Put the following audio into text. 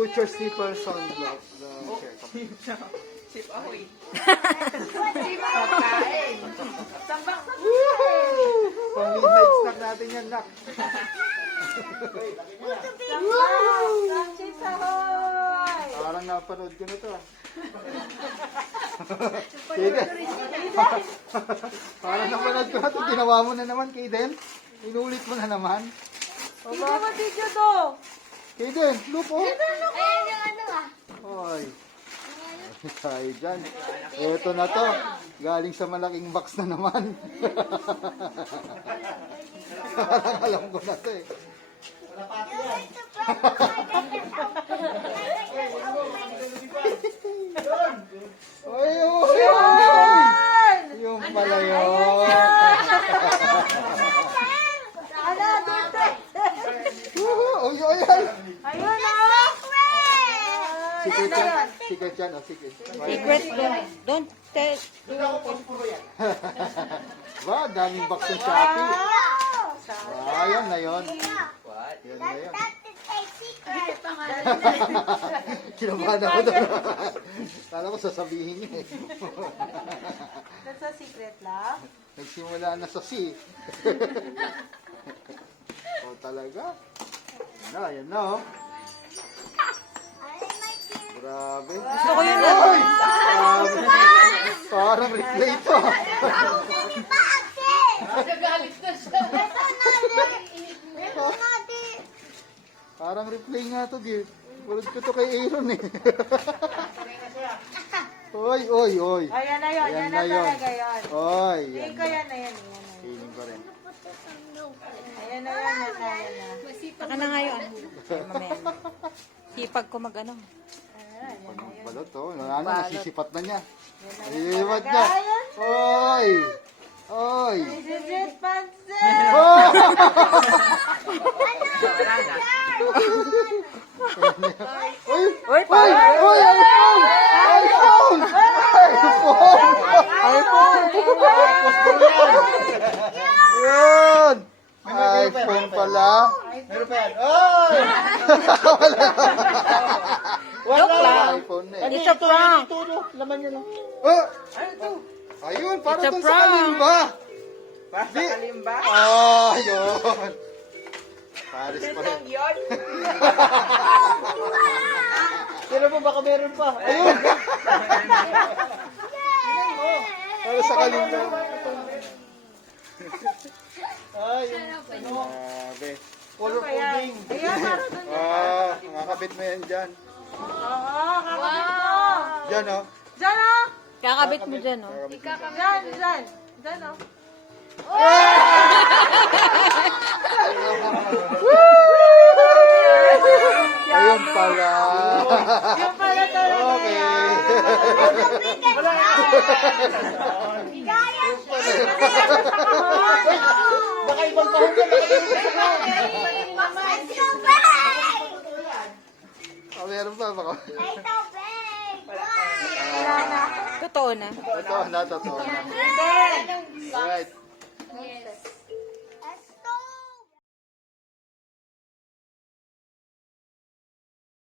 put your slippers on. Here, come. Chip ahoy. Pang midnight snack natin yan, nak. Chips ahoy! Parang napanood ko na to. Sige. Parang napanood ko na to. Ginawa mo na naman, Kaden. Inulit mo na naman. Hindi naman video to! Kaden, look oh. Ayan yung ano ah. Oy. Tayo dyan. Ito na to. Galing sa malaking box na naman. Parang alam ko na to eh. Oy, oy, oy! Yung pala yun. Ano, dito? Oy, oy, oy! Ayun na! Secret yan. Secret yan. Oh, secret. Secret, don't tell. Ba, daming box ng Shopee. Ayan na yun. Yan na yun. Kinabahan ako doon. Kala ko sasabihin niya eh. That's a secret lang? Nagsimula na sa C. Oh, talaga? Yan na oh. Grabe. Gusto ko yun. Oy! Grabe. Parang replay to. Parang replay nga to, Gil. Pulad ko to kay Aaron eh. Oy, oy, oy. Ayan na yun, yan na talaga yun. Oy, Hindi yan. ko yan na yan. Feeling ko rin. Ayan na yan, yan na yan. Saka na ngayon. Mamaya. Sipag ko mag-ano. Balot to. Ano, nasisipat na niya. Nasisipat niya. Oy! Oy! Legit pansin! Oh! Oy! Oy! Oy! Oy! iPhone! iPhone! iPhone! Yan! iPhone pala. Meron pa yan. Oy! Joke lang. iPhone na eh. It's a prank. Oh! Ayun, parang It's a dun sa prank. kalimba. Para sa kalimba. Ah, yun. Paris pa rin. Yun. Pero po, baka meron pa. Ayun. Para sa kalimba. Ayun. Grabe. Puro puding. Ayan, para doon. Ah, makakabit mo yan dyan. Oo, kakabit ko. Dyan, oh. Diyan o! Kakabit mo dyan, oh. Kakabit mo. Diyan, diyan. Diyan o. Ayun pala. Yung pala talaga Okay. yan. Baka ibang kahon ka. Ah, meron pa. Baka. Totoo na. Totoo na, totoo na. Hindi. Right.